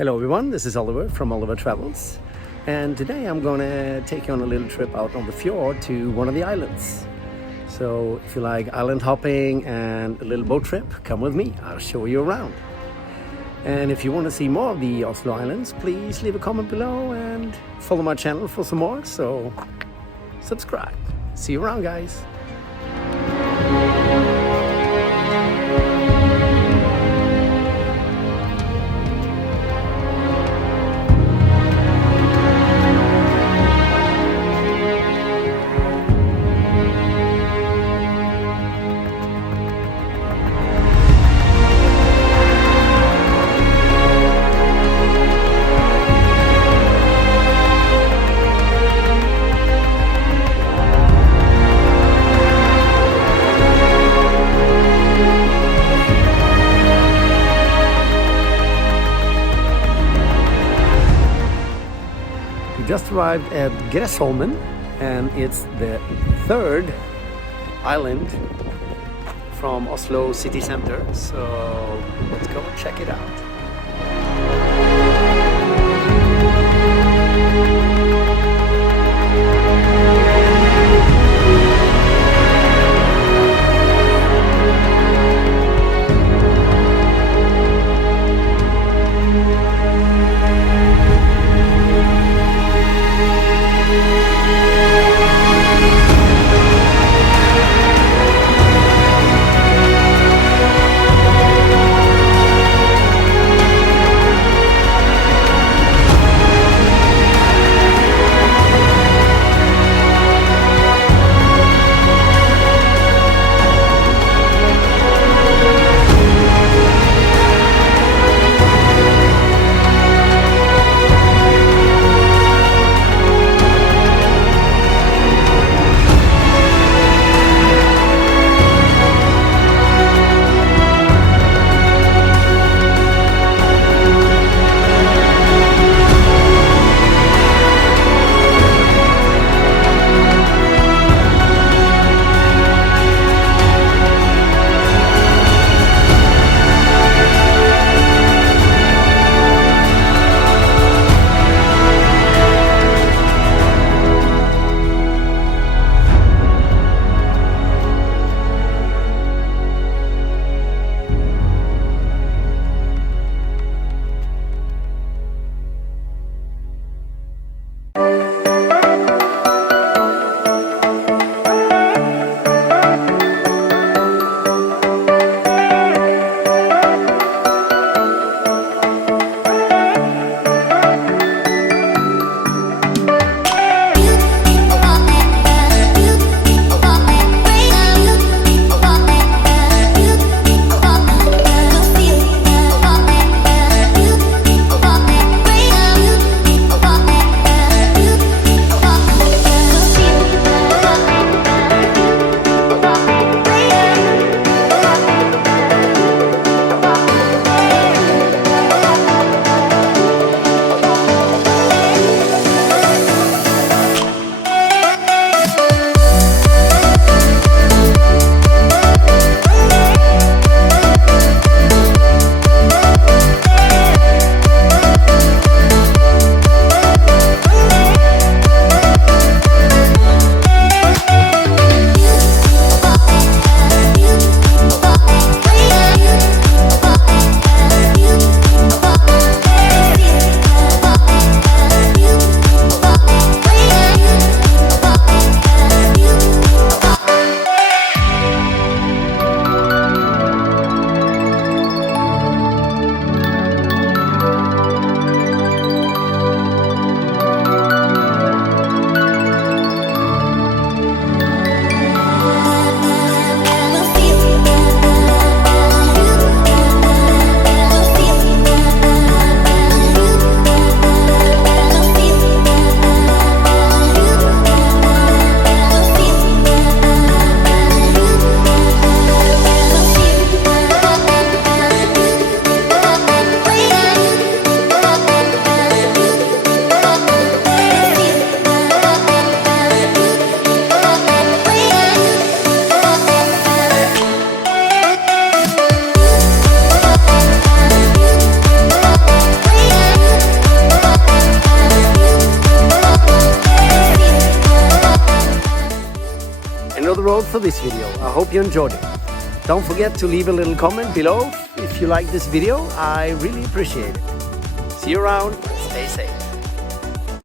Hello everyone, this is Oliver from Oliver Travels, and today I'm gonna take you on a little trip out on the fjord to one of the islands. So if you like island hopping and a little boat trip, come with me, I'll show you around. And if you want to see more of the Oslo Islands, please leave a comment below and follow my channel for some more, so subscribe. See you around, guys. We just arrived at Gressholmen, and it's the third island from Oslo city center, so let's go and check it out. road for this video. I hope you enjoyed it. Don't forget to leave a little comment below if you like this video. I really appreciate it. See you around. Stay safe.